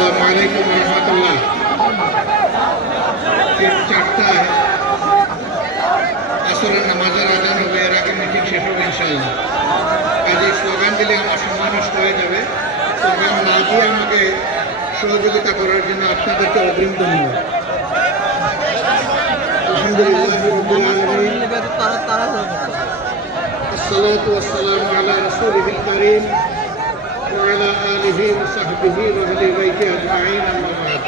আসসালামু আলাইকুম রহমতুল্লাহ। ঠিক 4টায় আসরের নামাজের আজান হবে, এর আগে মিটিং শেষ হবে ইনশাআল্লাহ। কাজে স্লোগান দিলে আমার সময় নষ্ট হয়ে যাবে। স্লোগান না দিয়ে আমাকে সহযোগিতা করার জন্য আপনাদেরকে অগ্রিম ধন্যবাদ। আলহামদুলিল্লাহ রাব্বিল আলামিন, আসসালাতু ওয়াসসালামু আলা রাসূলিল কারীম ওয়া আলা আলিহি ওয়া সাহবিহি ওয়া আহলি বাইতি আজমাইন, আম্মা বা'দ।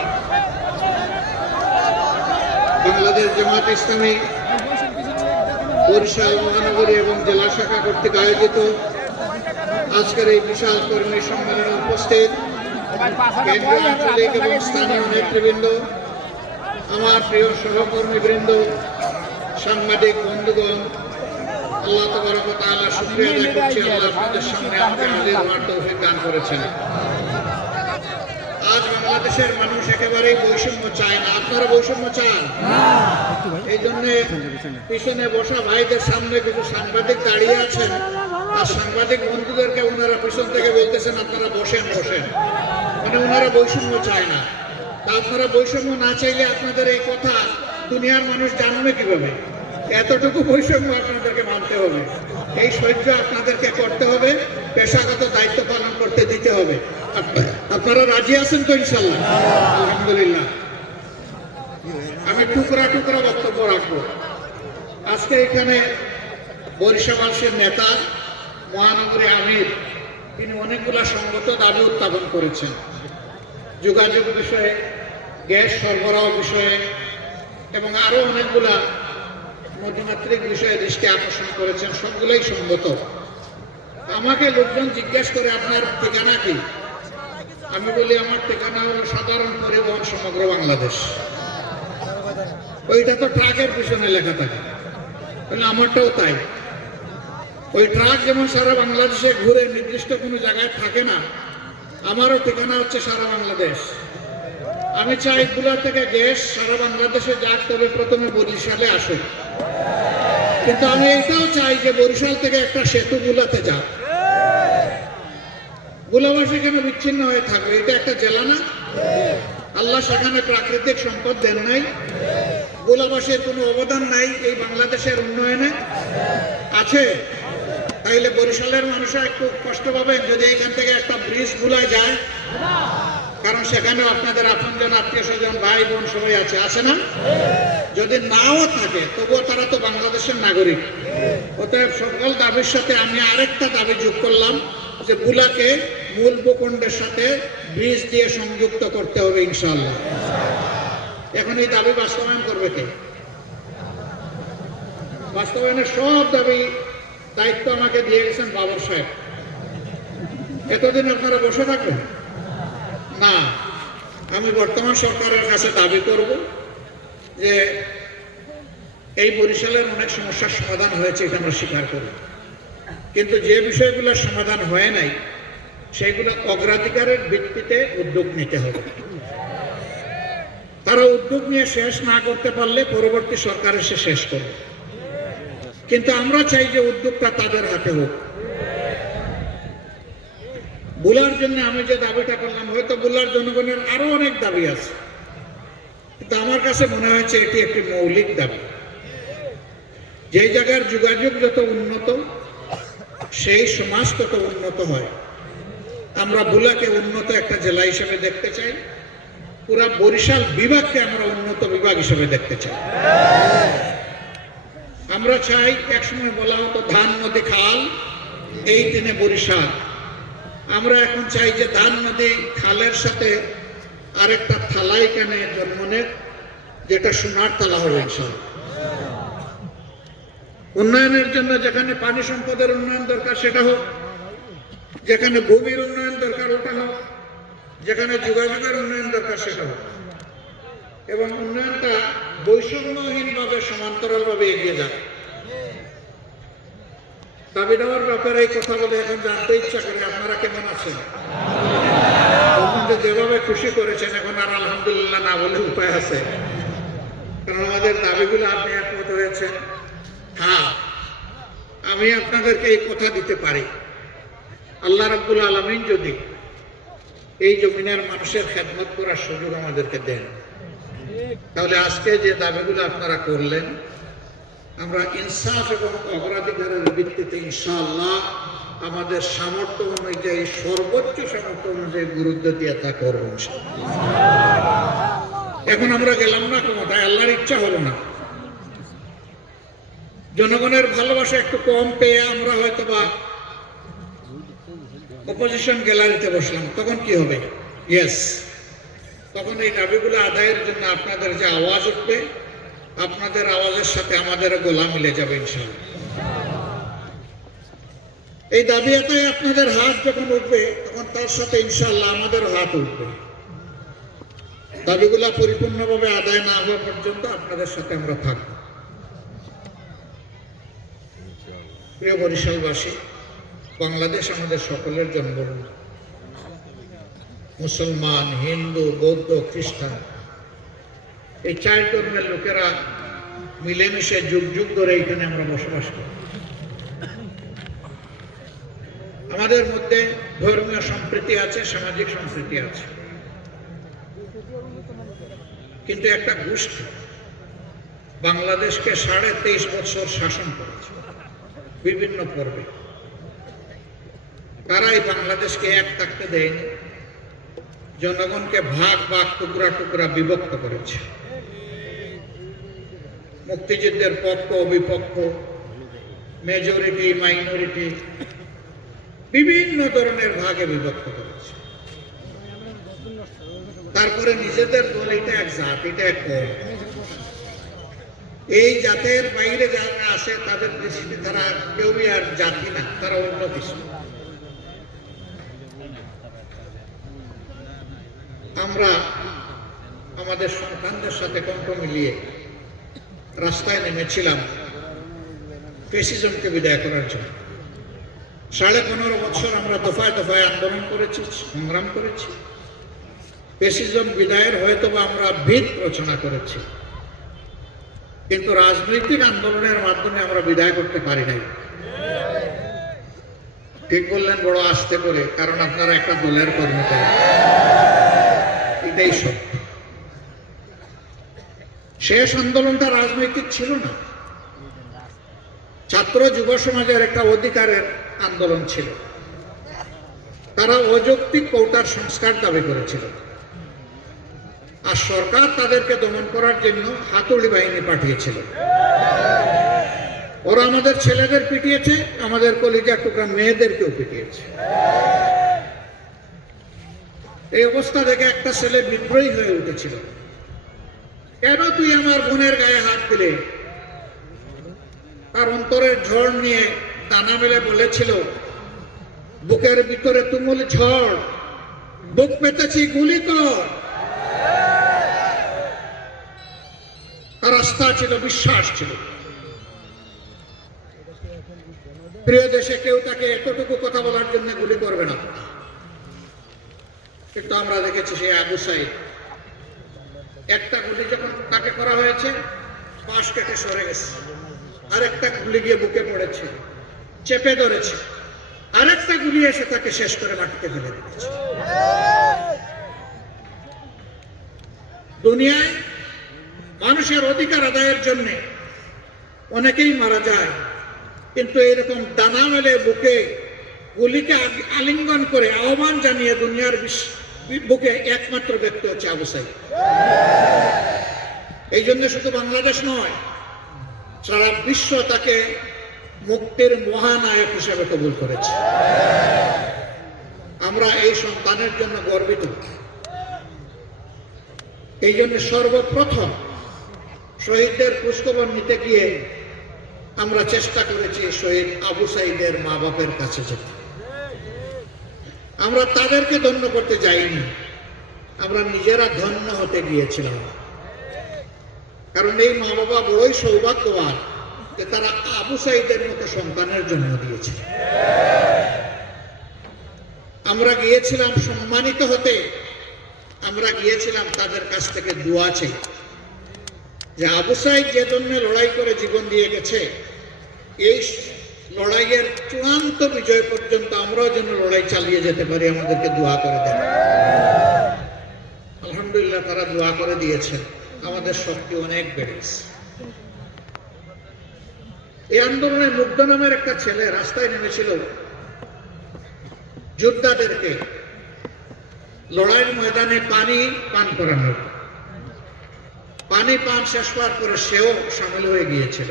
বাংলাদেশ জামাত ইসলামী বরিশাল মহানগরী এবং জেলা শাখা কর্তৃক আয়োজিত আজকের এই বিশাল কর্মী সম্মেলনে উপস্থিত কেন্দ্রীয়, আঞ্চলিক এবং স্থানীয় নেতৃবৃন্দ, আমার প্রিয় সহকর্মীবৃন্দ, সাংবাদিক বন্ধুগণ, আল্লাহ তাবারক ওয়া তাআলা শুকরিয়া আদায় করছি, আল্লাহ আপনাদের সামনে আমাকে হাজির হওয়ার তৌফিক দান করেছেন। আজ বাংলাদেশের মানুষ একেবারেই বৈষম্য চায় না। আপনারা বৈষম্য চান? এই জন্য পিছনে বসা ভাইদের সামনে কিছু সাংবাদিক দাঁড়িয়ে আছেন, আর সাংবাদিক বন্ধুদেরকে ওনারা পিছন থেকে বলতেছেন আপনারা বসেন বসেন, মানে ওনারা বৈষম্য চায় না। তা আপনারা বৈষম্য না চাইলে আপনাদের এই কথা দুনিয়ার মানুষ জানবে কিভাবে? এতটুকু বৈষম্য আপনাদেরকে মানতে হবে, এই সহ্য আপনাদেরকে করতে হবে, পেশাগত দায়িত্ব পালন করতে দিতে হবে। আপনারা রাজি আছেন তো ইনশাআল্লাহ? আলহামদুলিল্লাহ। আমি টুকরা টুকরা বক্তব্য রাখবো। আজকে এখানে বরিশালের নেতা, মহানগরী আমির, তিনি অনেকগুলা সঙ্গত দাবি উত্থাপন করেছেন। যোগাযোগ বিষয়ে, গ্যাস সরবরাহ বিষয়ে এবং আরো অনেকগুলা নদীমাতৃক বিষয়ে দৃষ্টি আকর্ষণ করেছেন। সবগুলোই সঙ্গত। আমাকে লোকজন জিজ্ঞেস করে আপনার ঠিকানা কি? আমি বলি আমার ঠিকানা হলো সাধারণ পরিবহন সমগ্র বাংলাদেশ। ওইটা তো ট্রাকের পিছনে লেখা থাকে, আমারটাও তাই। ওই ট্রাক যেমন সারা বাংলাদেশে ঘুরে নির্দিষ্ট কোনো জায়গায় থাকে না, আমারও ঠিকানা হচ্ছে সারা বাংলাদেশ। আমি চাই গুলা থেকে গ্যাস সারা বাংলাদেশে যাক, তবে প্রথমে বরিশালে আসে। কিন্তু আমি এটাও চাই যে বরিশাল থেকে একটা সেতু গুলাতে যাক। গুলাবাসী কেন বিচ্ছিন্ন হয়ে থাকবে? এটা একটা জেলা না? আল্লাহ সেখানে প্রাকৃতিক সম্পদ দেন নাই? গুলাবাসীর কোনো অবদান নাই এই বাংলাদেশের উন্নয়নে? আছে। তাইলে বরিশালের মানুষরা একটু কষ্ট পাবেন যদি এখান থেকে একটা ব্রিজ গুলা যায়, কারণ সেখানেও আপনাদের আপনজন, আত্মীয় স্বজন, ভাই বোন সবাই আছে, আছে না? যদি নাও থাকে তবুও তারা তো বাংলাদেশের নাগরিক। অতএব সকল দাবির সাথে আমি আরেকটা দাবি যোগ করলাম যে বুলাকে মূল ভূখণ্ডের সাথে ব্রিজ দিয়ে সংযুক্ত করতে হবে ইনশাআল্লাহ। এখন এই দাবি বাস্তবায়ন করবে কে? বাস্তবায়নের সব দাবি দায়িত্ব আমাকে দিয়ে গেছেন বাবর সাহেব। এতদিন আপনারা বসে থাকবেন না। আমি বর্তমান সরকারের কাছে দাবি করব যে এই বরিশালের অনেক সমস্যার সমাধান হয়েছে, এটা আমরা স্বীকার করি, কিন্তু যে বিষয়গুলোর সমাধান হয় নাই সেইগুলো অগ্রাধিকারের ভিত্তিতে উদ্যোগ নিতে হবে। তারা উদ্যোগ নিয়ে শেষ না করতে পারলে পরবর্তী সরকার এসে শেষ করবে, কিন্তু আমরা চাই যে উদ্যোগটা তাদের হাতে হোক। বুলার জন্য আমি যে দাবিটা করলাম, হয়তো বুলার জনগণের আরো অনেক দাবি আছে, কিন্তু আমার কাছে মনে হয়েছে এটি একটি মৌলিক দাবি। যেই জায়গার যোগাযোগ যত উন্নত, সেই সমাজ তত উন্নত হয়। আমরা বুলাকে উন্নত একটা জেলা হিসেবে দেখতে চাই, পুরা বরিশাল বিভাগকে আমরা উন্নত বিভাগ হিসেবে দেখতে চাই। আমরা চাই, একসময় বলা হতো ধান নদী খাল, এই দিনে বরিশাল। আমরা এখন চাই যে ধান নদী খালের সাথে আরেকটা থালা এখানে জন্ম নেয়, যেটা সোনার তালা হবে ইনশাআল্লাহ। উন্নয়নের জন্য যেখানে পানি সম্পদের উন্নয়ন দরকার সেটা হোক, যেখানে ভূমির উন্নয়ন দরকার ওটা হোক, যেখানে যোগাযোগের উন্নয়ন দরকার সেটা হোক, এবং উন্নয়নটা বৈষম্যহীনভাবে সমান্তরালভাবে এগিয়ে যায়। দাবি দেওয়ার ব্যাপারে এই কথা বলে এখন জানতে ইচ্ছা করে আপনারা কেমন আছেন? যেভাবে খুশি করেছেন এখন আর আলহামদুলিল্লাহ না বলে উপায় আছে, কারণ আমাদের দাবিগুলো আপনি একমত হয়েছেন। হ্যাঁ, আমি আপনাদেরকে এই কথা দিতে পারি, আল্লাহ রাব্বুল আলামিন যদি এই জমিনের মানুষের খেদমত করার সুযোগ আমাদেরকে দেন। তাহলে আজকে যে দাবিগুলো আপনারা করলেন, আমরা ইনসাফ এবং অগ্রাধিকারের ভিত্তিতে ইনশাআল্লাহ আমাদের সামর্থ্য অনুযায়ী, সর্বোচ্চ সামর্থ্য অনুযায়ী গুরুত্ব দিয়ে তা করব। এখন আমরা গেলাম না ক্ষমতায়, আল্লাহর ইচ্ছা হলো না, জনগণের ভালোবাসা একটু কম পেয়ে আমরা হয়তো বা অপোজিশন গ্যালারিতে বসলাম, তখন কি হবে? ইয়েস, তখন এই দাবিগুলো আদায়ের জন্য আপনাদের যে আওয়াজ উঠবে, আপনাদের আওয়াজের সাথে আমাদের গোলা মিলে যাবে ইনশাআল্লাহ। এই দাবি আদায়ে আপনাদের হাত যখন উঠবে, তখন তার সাথে ইনশাআল্লাহ আমাদের হাত উঠবে। দাবিগুলা পরিপূর্ণভাবে আদায় না হওয়া পর্যন্ত আপনাদের সাথে আমরা থাকব। প্রিয় বরিশালবাসী, বাংলাদেশ আমাদের সকলের জন্মভূমি। মুসলমান, হিন্দু, বৌদ্ধ, খ্রিস্টান, এই চার ধর্মের লোকেরা মিলেমিশে যুগ যুগ ধরে এখানে আমরা বসবাস করি। আমাদের মধ্যে ধর্মীয় সম্প্রীতি আছে, সামাজিক সম্প্রীতি আছে, কিন্তু একটা গোষ্ঠী বাংলাদেশকে 23.5 বছর শাসন করেছে বিভিন্ন পর্বে। তারাই বাংলাদেশকে এক থাকতে দেয়নি, জনগণকে ভাগ ভাগ, টুকরা টুকরা বিভক্ত করেছে। মুক্তিযুদ্ধের পক্ষ বিপক্ষ, মেজরিটি মাইনরিটি, বিভিন্ন ধরনের ভাগে বিভক্ত করেছে। তারপরে নিজেদের দল, এটা এক জাত, এটা এক কম। এই জাতের বাইরে যারা আছে তাদের দৃষ্টিতে তারা কেউই আর জাতি না, তারা অন্য কিছু। আমরা আমাদের সন্তানদের সাথে কণ্ঠ মিলিয়ে রাস্তায় নেমেছিলাম ফ্যাসিজমকে বিদায় করার জন্য। 15.5 বছর আমরা দফায় দফায় আন্দোলন করেছি, সংগ্রাম করেছি। ফ্যাসিজম বিদায়ের হয়তো আমরা ভিত রচনা করেছি, কিন্তু রাজনৈতিক আন্দোলনের মাধ্যমে আমরা বিদায় করতে পারি নাই। ঠিক বললেন বড় আস্তে করে, কারণ আপনারা একটা দলের কর্মকর্তা, এটাই সত্য। শেষ আন্দোলনটা রাজনৈতিক ছিল না, ছাত্র যুব সমাজের একটা অধিকারের আন্দোলন ছিল। তারা অযৌক্তিক কোটার সংস্কার দাবি করেছিল, আর সরকার তাদেরকে দমন করার জন্য হাতুড়ি বাহিনী পাঠিয়েছিল। ওরা আমাদের ছেলেদের পিটিয়েছে, আমাদের কলিজার টুকরা মেয়েদেরকেও পিটিয়েছে। এই অবস্থা দেখে একটা ছেলে বিদ্রোহী হয়ে উঠেছিল, কেন তুই আমার বোনের গায়ে হাত দিলে? তার অন্তরের ঝড় নিয়ে টানা মেলে বলেছিল, বুকের ভিতরে তুমুল ঝড়, বুক পেতেছি, গুলি কর। তার আস্থা ছিল, বিশ্বাস ছিল। প্রিয় দেশে কেউ তাকে এতটুকু কথা বলার জন্য গুলি করবে না। কিন্তু আমরা দেখেছি সেই আবু সাইদ, একটা গুলি যখন তাকে করা হয়েছে, পাশ কেটে সরে গেছে, আরেকটা গুলি গিয়ে বুকে পড়েছে, চেপে ধরেছে, আরেকটা গুলি এসে তাকে শেষ করে মাটিতে ফেলে দিয়েছে। দুনিয়ায় মানুষের অধিকার আদায়ের জন্য অনেকেই মারা যায়, কিন্তু এরকম ডানা মেলে বুকে গুলিকে আলিঙ্গন করে আহ্বান জানিয়ে দুনিয়ার বুকে একমাত্র ব্যক্তি হচ্ছে আবু সাইদ। এই জন্য শুধু বাংলাদেশ নয়, সারা বিশ্ব তাকে মুক্তির মহানায়ক হিসেবে কবুল করেছে। আমরা এই সন্তানের জন্য গর্বিত। এই জন্য সর্বপ্রথম শহীদদের খোঁজখবর নিতে গিয়ে আমরা চেষ্টা করেছি শহীদ আবু সাইদের মা বাপের কাছে যেতে। আমরা তাদেরকে ধন্য করতে যাইনি, আমরা নিজেরা ধন্য হতে গিয়েছিলাম। কারণ এই মা বাবা বড়ই সৌভাগ্যবান যে তারা আবু সাইদের মতো সন্তানের জন্ম দিয়েছে। আমরা গিয়েছিলাম সম্মানিত হতে, আমরা গিয়েছিলাম তাদের কাছ থেকে দোয়া চাই যে আবু সাইদ যে জন্য লড়াই করে জীবন দিয়ে গেছে, এই লড়াইয়ের চূড়ান্ত বিজয় পর্যন্ত আমরাও যেন লড়াই চালিয়ে যেতে পারি, আমাদেরকে দোয়া করে দেন। তারা দোয়া করে দিয়েছেন, আমাদের শক্তি অনেক বেড়েছে। এই আন্দোলনে মুগ্ধ নামের একটা ছেলে রাস্তায় নেমেছিল যোদ্ধাদেরকে লড়াইয়ের ময়দানে পানি পান করানোর। পানি পান শেষ হওয়ার পরে সেও সামিল হয়ে গিয়েছিল।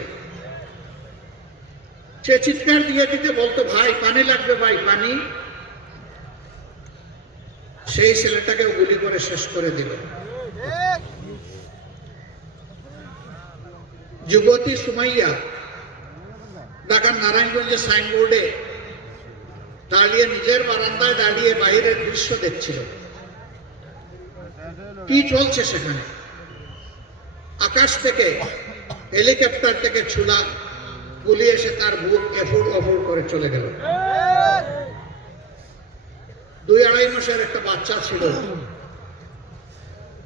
সে চিৎকার দিয়ে দিতে বলতো, ভাই পানি লাগবে, ভাই পানি। সেই ছেলেটাকে গুলি করে শেষ করে দিল। যুবতী সুমাইয়া ঢাকার নারায়ণগঞ্জে সাইনবোর্ডে দাঁড়িয়ে নিজের বারান্দায় দাঁড়িয়ে বাইরের দৃশ্য দেখছিল, কি চলছে সেখানে। আকাশ থেকে হেলিকপ্টার থেকে ছুলা গুলি এসে তার বুক এফুড় অফুড় করে চলে গেল। 2-2.5 মাসের একটা বাচ্চা ছিল,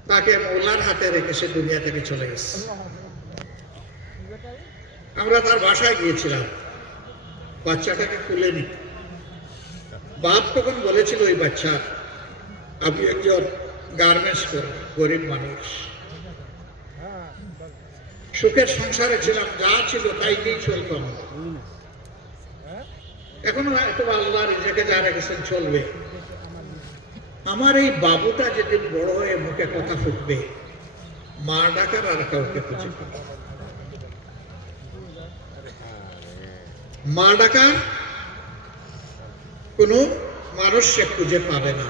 তাকে মৌলার হাতে রেখে সে দুনিয়া থেকে চলে গেছে। আমরা তার বাসায় গিয়েছিলাম, বাচ্চাটাকে তুলে নি। বাপ তখন বলেছিল ওই বাচ্চা, আমি একজন গার্মেন্টস কর্মী, গরিব মানুষ, সুখের সংসারে ছিলাম, যা ছিল তাই দিয়েই চলতাম। এখনো এত আল্লাহ নিজেকে যা রেখেছেন চলবে। আমার এই বাবুটা যেদিন বড় হয়ে মুখে কথা ফুটবে, মা ডাকার আর কাউকে খুঁজে পাবে, মা ডাকার কোনো মানুষ সে খুঁজে পাবে না।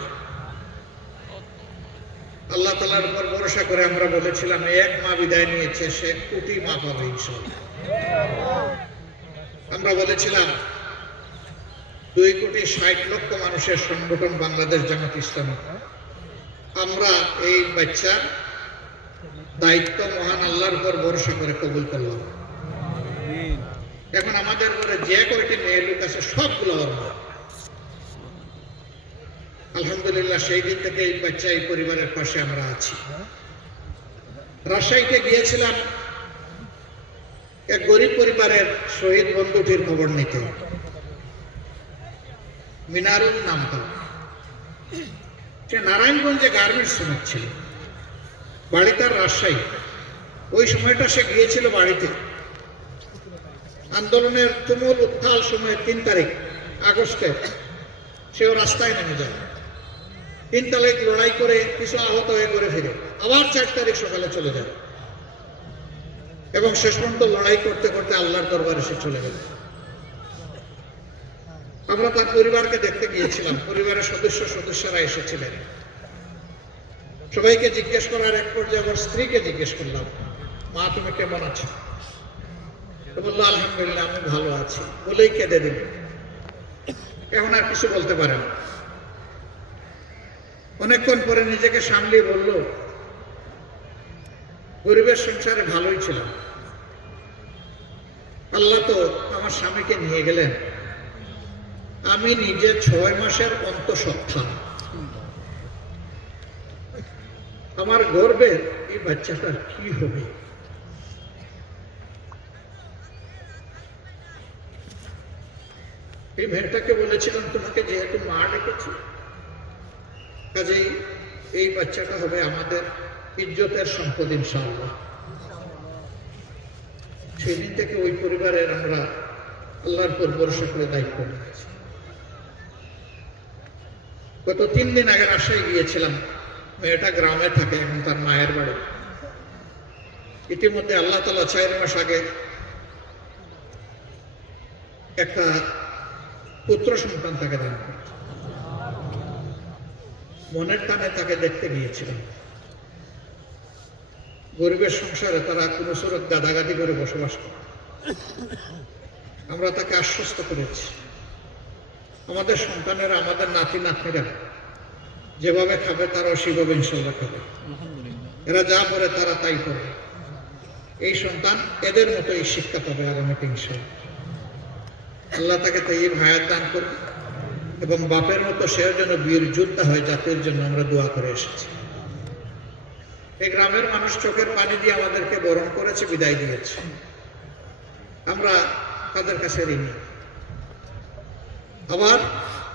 আল্লাহ তাআলার উপর ভরসা করে আমরা বলেছিলাম, এক মা বিদায় নিয়েছে, সে কোটি মা পাবে ইনশাআল্লাহ। আমরা বলেছিলাম 2,60,00,000 মানুষের সংগঠন বাংলাদেশ জামাত ইসলামী। আমরা এই বাচ্চার দায়িত্ব মহান আল্লাহর উপর ভরসা করে কবুল করলাম। এখন আমাদের ঘরে যে কয়টি মেয়ে লোক আছে সবগুলো ওর মা। আলহামদুলিল্লাহ, সেই দিন থেকে এই বাচ্চা, এই পরিবারের পাশে আমরা আছি। রাজশাহীতে গিয়েছিলাম এক গরিব পরিবারের শহীদ বন্ধুটির খবর নিতে। মিনারুল নামটা, সে নারায়ণগঞ্জে গার্মেন্টস শ্রমিক ছিল, বাড়ি তার রাজশাহী। ওই সময়টা সে গিয়েছিল বাড়িতে। আন্দোলনের তুমুল উত্তাল সময়ে 3 তারিখ আগস্টে সেও রাস্তায় নেমে যায়। 3 তারিখ লড়াই করে কিছু আহত হয়ে ঘুরে ফিরে আবার 4 তারিখ সকালে চলে যায় এবং শেষ পর্যন্ত লড়াই করতে করতে আল্লাহর দরবারে সে চলে গেল। আমরা তার পরিবারকে দেখতে গিয়েছিলাম, পরিবারের সদস্যরা এসেছিলেন। সবাইকে জিজ্ঞেস করার এক পর্যায়ে আমার স্ত্রীকে জিজ্ঞেস করলাম, মা তুমি কেমন আছো? বললো আলহামদুলিল্লাহ, আমি ভালো আছি, বলেই কেঁদে দিল। এখন আর কিছু বলতে পারে না। অনেকক্ষণ পরে নিজেকে সামলিয়ে বলল, গরিবের সংসারে ভালোই ছিলাম, আল্লাহ তো আমার স্বামীকে নিয়ে গেলেন, আমি নিজে 6 মাসের অন্তঃসত্ত্বা, আমার গর্বের এই বাচ্চাটার কি হবে? এই মেয়েটাকে বলেছিলাম, তোমাকে যেহেতু মা ডেকেছি, কাজেই এই বাচ্চাটা হবে আমাদের ইজ্জতের সম্পদ ইনশাআল্লাহ। সেই দিন থেকে ওই পরিবারের আমরা আল্লাহর উপর ভরসা করে দায়িত্ব নিয়েছি। গত 3 দিন আগে রাজশাহী গিয়েছিলাম। মেয়েটা গ্রামে থাকে, এখন তার মায়ের বাড়ি। ইতিমধ্যে আল্লাহ তাআলা 4 মাস আগে একটা পুত্র সন্তান তাকে দান করে। মনের টানে তাকে দেখতে গিয়েছিলাম। গরিবের সংসারে তারা কোনো সুরত গাদাগাদি করে বসবাস করে। আমরা তাকে আশ্বস্ত করেছি, আমাদের সন্তানেরা, আমাদের নাতি নাতনিরা যেভাবে খাবে তারাও সেভাবে ইনশাআল্লাহ খাবে। এরা যা পড়ে তারা তাই পড়ে। এই সন্তান এদের মতো এই শিক্ষা পাবে আগামীতে ইনশাআল্লাহ। আল্লাহ তাকে তাইয়্যিব হায়াত দান করবে এবং বাপের মতো সেও যেন বীর যোদ্ধা হয়, জাতির জন্য আমরা দোয়া করে এসেছি। এই গ্রামের মানুষ চোখের পানি দিয়ে আমাদেরকে বরণ করেছে, বিদায় দিয়েছে। আমরা তাদের কাছে ঋণী। আবার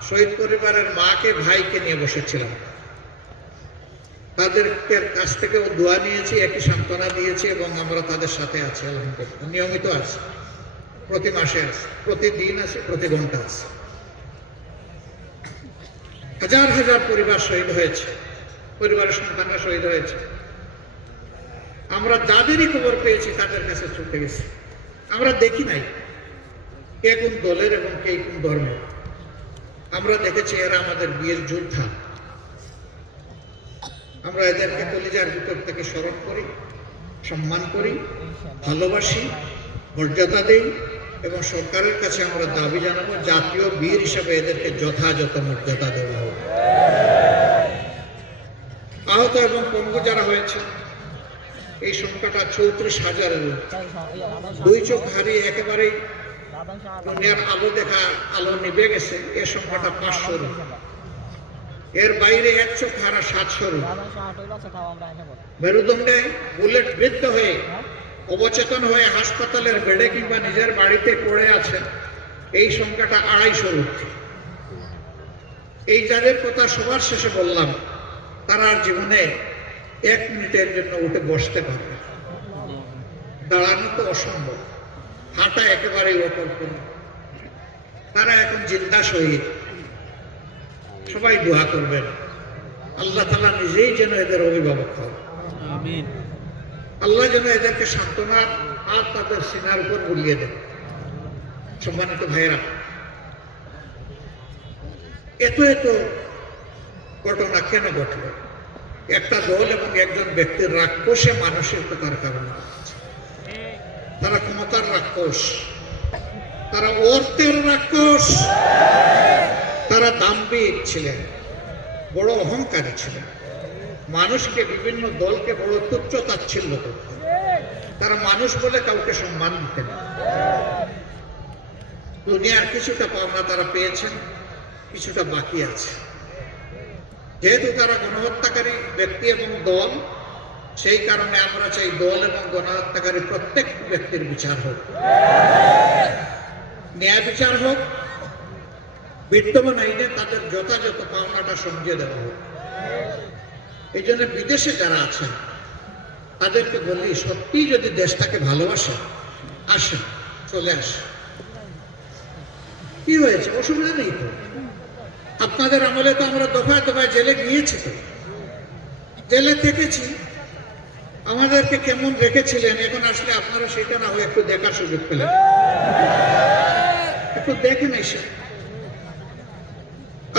শহীদ পরিবারের মাকে ভাইকে নিয়ে বসেছিলাম। তাদেরকে কাছ থেকেও দোয়া নিয়েছি, একই সান্ত্বনা দিয়েছি এবং আমরা তাদের সাথে আছি আলহামদুলিল্লাহ। নিয়মিত আছি, প্রতি মাসে আছে, প্রতিদিন আছে, প্রতি ঘন্টা আছে। হাজার হাজার পরিবার শহীদ হয়েছে, পরিবারের সন্তানরা শহীদ হয়েছে। আমরা যাদেরই খবর পেয়েছি তাদের কাছে ছুটে গেছি। আমরা দেখি নাই কে কোন দলের এবং কে কোন ধর্মের। আমরা দেখেছি এরা আমাদের বিয়ের যোদ্ধা। আমরা এদেরকে কলিজার ভিতর থেকে স্মরণ করি, সম্মান করি, ভালোবাসি, মর্যাদা দেই এবং সরকারের কাছে আমরা দাবি জানাবো জাতীয় বীর হিসাবে এদেরকে যথাযথ মর্যাদা দেওয়া হবে। আহত এবং পঙ্গু যারা হয়েছে এই সংখ্যাটা 34,000-এর। দুই চোখ হারিয়ে একেবারেই দুনিয়ার আলো নিভে গেছে, এর সংখ্যাটা 500। এর বাইরে এক চোখ হারা 700। মেরুদণ্ডে বুলেট বিদ্ধ হয়ে অবচেতন হয়ে হাসপাতালের বেডে কিংবা নিজের বাড়িতে পড়ে আছে এই সংখ্যাটা 250। এই যাদের কথা সবার শেষে বললাম তারা জীবনে 1 মিনিটের জন্য উঠে বসতে পারবে, দাঁড়ানো তো অসম্ভব, হাঁটা একেবারেই অকল্পনীয়। তারা এখন জিন্দা শহীদ। সবাই দোয়া করবেন আল্লাহ তাআলা নিজেই যেন এদের অভিভাবক হন। আমিন। আল্লাহ যেন এদেরকে সান্ত্বনার হাত তাদের সিনার উপর বুলিয়ে দেন। সম্মানিত ভাইয়েরা, এত এত ঘটনা কেন ঘটল? একটা দল এবং একজন ব্যক্তির রাক্ষসে মানসিকতার কারণে। তারা ক্ষমতার রাক্ষস, তারা অর্থের রাক্ষস, তারা দাম্ভিক ছিলেন, বড় অহংকারী ছিলেন, মানুষকে বিভিন্ন দলকে বড় তুচ্ছ তাচ্ছিল্য করতেন। তারা মানুষ বলে কাউকে সম্মান দিতেন। দুনিয়ার কিছুটা পাওনা তারা পেয়েছেন, কিছুটা বাকি আছে। যেহেতু তারা গণহত্যাকারী ব্যক্তি এবং দল, সেই কারণে আমরা চাই দল এবং গণহত্যাকারী প্রত্যেক ব্যক্তির বিচার হোক, ন্যায় বিচার হোক, বিদ্যমান আইনে তাদের যথাযথ পাওনাটা সমঝে দেওয়া হোক। এই জন্য বিদেশে যারা আছেন তাদেরকে বলি, সত্যি যদি দেশটাকে ভালোবাসে আসেন, চলে আসেন। কি হয়েছে? অসুবিধা নেই তো। আপনাদের আমলে তো আমরা দফায় দফায় জেলে গিয়েছি, তো জেলে থেকেছি, আমাদেরকে কেমন রেখেছিলেন। এখন আসলে আপনারা সেটা না হয়ে একটু দেখার সুযোগ পেলেন, একটু দেখেন এসে।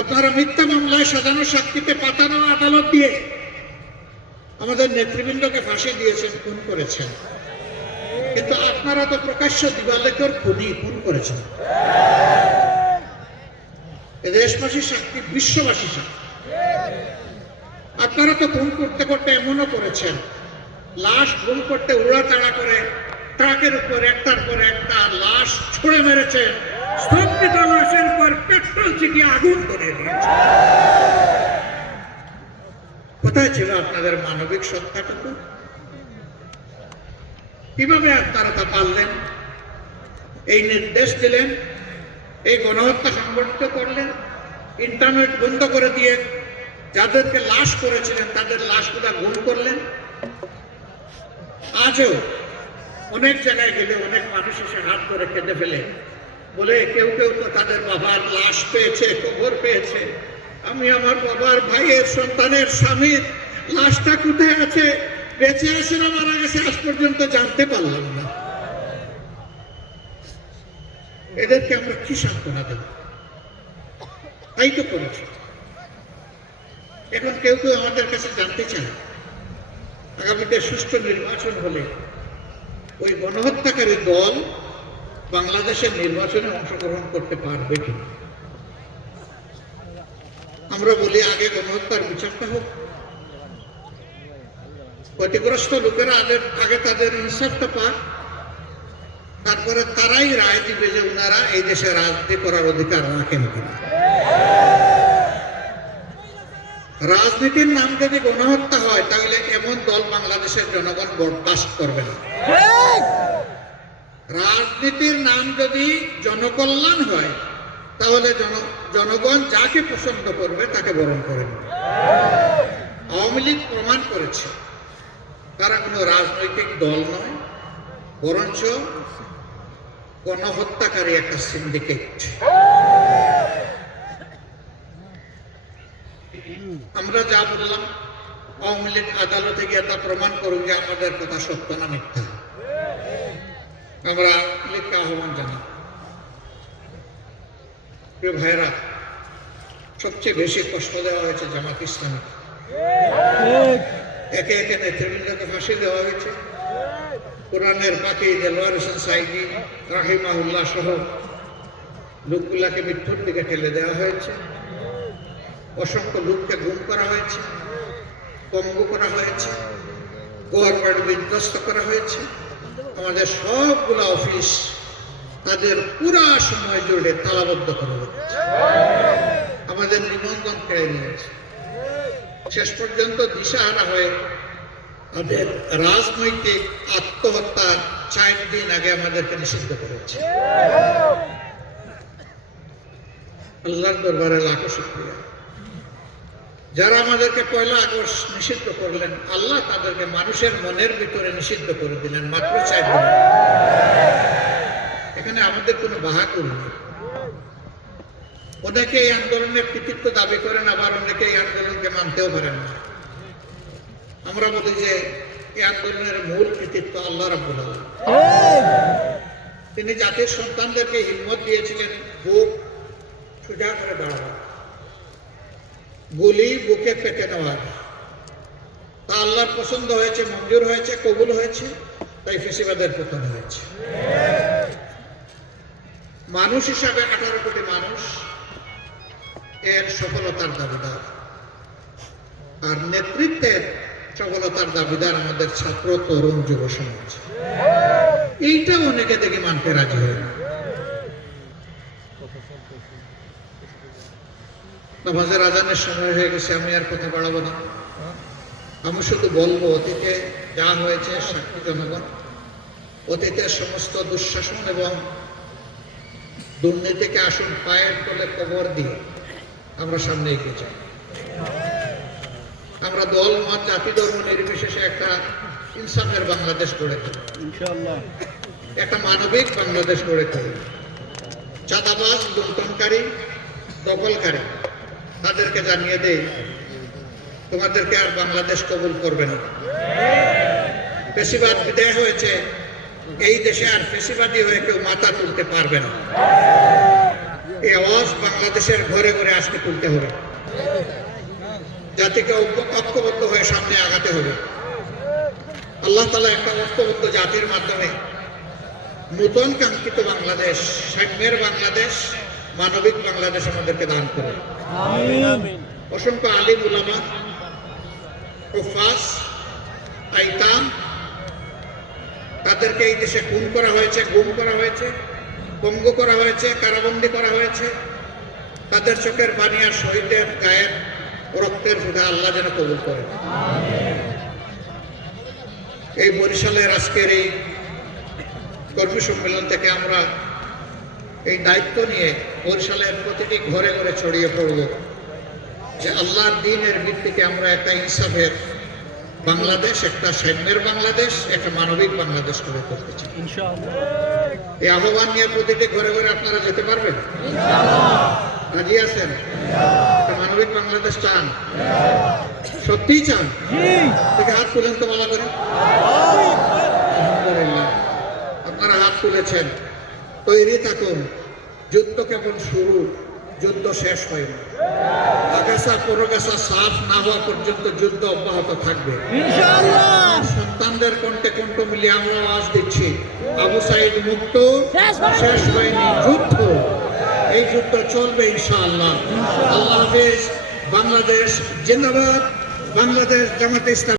আপনারা মিথ্যা মামলায় সাজানো সাক্ষীকে পাতানো আদালত দিয়ে আমাদের নেতৃবৃন্দকে ফাঁসি দিয়েছেন, খুন করেছেন। কিন্তু আপনারা তো প্রকাশ্য দিবালোকের খুন করেছেন। দেশবাসী সাক্ষী, বিশ্ববাসী সাক্ষী। আপনারা তো খুন করতে করতে এমনও করেছেন, লাশ গুম করতে উড়াতাড়া করে ট্রাকের উপর একটার পর একটা লাশ ছুঁড়ে মেরেছেন, স্তম্ভিত লাশের উপর পেট্রোল ছিটিয়ে আগুন করে দিয়েছে। কোথায় ছিল আপনাদের মানবিক সত্তাটুকু? কিভাবে আপনারা তা পারলেন? এই নির্দেশ দিলেন, এই গণহত্যা সংগঠিত করলেন, ইন্টারনেট বন্ধ করে দিয়ে যাদেরকে লাশ করেছিলেন তাদের লাশগুলা গুম করলেন। আজও অনেক জায়গায় গেলে অনেক মানুষ এসে হাত ধরে কেঁদে ফেলে, বলে কেউ কেউ তো তাদের বাবার লাশ পেয়েছে, কবর পেয়েছে। আমি আমার বাবার ভাইয়ের সন্তানের স্বামীর লাশটা কোথায় আছে, বেঁচে আছে না মারা গেছে, আজ পর্যন্ত জানতে পারলাম না। এদেরকে আমরা কি সান্ত্বনা দেব? তাই তো করেছি। এখন কেউ কেউ আমাদের কাছে জানতে চায়, আগামীতে সুষ্ঠু নির্বাচন হলে ওই গণহত্যাকারী দল বাংলাদেশের নির্বাচনে অংশগ্রহণ করতে পারবে কি? আমরা বলি আগে গণহত্যার বিচারটা হোক, ক্ষতিগ্রস্ত লোকেরা আগে তাদের ইনসাফটা পাক, তারপরে তারাই রায় দিবে যে ওনারা এই দেশে রাজনীতি করার অধিকার রাখেন কিনা। রাজনীতির নাম যদি গণহত্যা হয় তাহলে এমন দল বাংলাদেশের জনগণ বরদাস্ত করবে না। রাজনীতির নাম যদি জনকল্যাণ হয় তাহলে জনগণ যাকে পছন্দ করবে তাকে বরণ করে নেবে। আওয়ামী লীগ প্রমাণ করেছে তারা কোনো রাজনৈতিক দল নয়, বরঞ্চ গণহত্যাকারী একটা সিন্ডিকেট। আমরা যা বললাম, আওয়ামী লীগ আদালতে গিয়ে তা প্রমাণ করুক যে আমাদের কথা সত্য না মিথ্যা। আমরা লীগকে আহ্বান জানাই, প্রিয় ভাইরা, সবচেয়ে বেশি কষ্ট দেওয়া হয়েছে জামাত ইসলামী। একে একে নেতৃবৃন্দকে ফাঁসি দেওয়া হয়েছে। কোরআনের পাখি দেলোয়ার হোসেন সাইদি রাহিমাহুল্লাহ সহ লোকগুলাকে মৃত্যুর দিকে ঠেলে দেওয়া হয়েছে। অসংখ্য লোককে গুম করা হয়েছে, পঙ্গু করা হয়েছে, গভর্নমেন্ট বিধ্বস্ত করা হয়েছে। আমাদের সবগুলা অফিস তাদের পুরা সময় জুড়ে তালাবদ্ধ করা হয়েছে, আমাদের নিবন্ধন কেড়ে নিয়েছে। শেষ পর্যন্ত দিশাহারা হয়ে তাদের রাজনৈতিক আত্মহত্যার 4 দিন আগে আমাদেরকে নিষিদ্ধ করেছে। আল্লাহর দরবারে লাখো শুকরিয়া। যারা আমাদেরকে 1 আগস্ট নিষিদ্ধ করলেন, আল্লাহ তাদেরকে মানুষের মনের ভিতরে নিষিদ্ধ করে দিলেন মাত্র 4 দিন। এখানে আমাদের কোনো বাহাদুর নেই। অনেকে এই আন্দোলনের কৃতিত্ব দাবি করেন, আবার অনেকে এই আন্দোলনকে মানতেও পারেন না। আমরা বলি যে এই আন্দোলনের মূল কৃতিত্ব আল্লাহ রাব্বুল আলামিন। তিনি জাতির সন্তানদেরকে হিম্মত দিয়েছিলেন বুক সোজা করে দাঁড়াবার, গুলি বুকে পেতে নেওয়ার। তা আল্লাহর পছন্দ হয়েছে, মঞ্জুর হয়েছে, কবুল হয়েছে, তাই ফেসিবাদের পতন হয়েছে। মানুষ হিসাবে 18 কোটি মানুষ এর সফলতার দাবিদার, আর নেতৃত্বের সফলতার দাবিদার আমাদের ছাত্র, তরুণ, যুব সমাজ। এইটা অনেকে দেখি মানতে রাজি হয় না। নামাজের আজানের সময় হয়ে গেছে, আমি আর কথা বাড়াবো না। আমি শুধু বলবো, অতীতে যা হয়েছে সাক্ষী জনগণ। অতীতের সমস্ত দুঃশাসন এবং দুর্নীতিকে আসুন পায়ের তলে কবর দিয়ে আমরা সামনে এগিয়ে যাই। আমরা দল, মত, জাতি, ধর্ম নির্বিশেষে একটা ইনসাফের বাংলাদেশ গড়ে তুলি, একটা মানবিক বাংলাদেশ গড়ে তুলি। চাঁদাবাজ, লুণ্ঠনকারী, দখলকারী তাদেরকে জানিয়ে দেই, তোমাদেরকে আর বাংলাদেশ কবুল করবে না। ফেসিবাদ বিদায় হয়েছে, এই দেশে আর ফেসিবাদী হয়ে কেউ মাথা তুলতে পারবে না। এই আওয়াজ বাংলাদেশের ঘরে ঘরে আজকে তুলতে হবে। জাতিকে ঐক্যবদ্ধ হয়ে সামনে আগাতে হবে। আল্লাহ তাআলা একটা ঐক্যবদ্ধ জাতির মাধ্যমে নতুন কাঙ্ক্ষিত বাংলাদেশ, সাম্যের বাংলাদেশ, মানবিক বাংলাদেশ আমাদেরকে দান করুন। অসংখ্য আলিম উলামা, হুফাজ, আইতাম, তাদেরকে এই দেশে খুন করা হয়েছে, গুম করা হয়েছে, পঙ্গু করা হয়েছে, কারাবন্দী করা হয়েছে। তাদের চোখের পানি আর শহীদের গায়ের রক্তের ফোঁটা আল্লাহ যেন কবুল করেন। এই বরিশালের আজকের এই কর্মী সম্মেলন থেকে আমরা এই দায়িত্ব নিয়ে বরিশালের প্রতিটি ঘরে ঘরে ছড়িয়ে পড়ব যে আল্লাহর দ্বীনের ভিত্তিতে আমরা একটা ইনসাফের বাংলাদেশ, একটা সাম্যের বাংলাদেশ, একটা মানবিক বাংলাদেশ গড়ে তুলতে চাই। এই আহ্বান নিয়ে প্রতিটি ঘরে ঘরে আপনারা যেতে পারবেন? রাজি আছেন? মানবিক বাংলাদেশ চান? সত্যিই চান? থেকে হাত তুলেন তো বলা করে। আলহামদুলিল্লাহ, আপনারা হাত তুলেছেন। তৈরি থাকুন। যুদ্ধ কেবল শুরু, যুদ্ধ শেষ হয় না। আগাছা পরগাছা সাফ না হওয়া পর্যন্ত যুদ্ধ অব্যাহত থাকবে ইনশাআল্লাহ। সন্তানদের কণ্ঠে কণ্ঠ মিলিয়ে আমরা আওয়াজ দিচ্ছি, আবু সাইদ মুক্ত, শেষ হয়নি যুদ্ধ। এই যুদ্ধ চলবে ইনশাআল্লাহ। আল্লাহ হাফেজ। বাংলাদেশ জিন্দাবাদ। বাংলাদেশ জামাতে ইসলামী।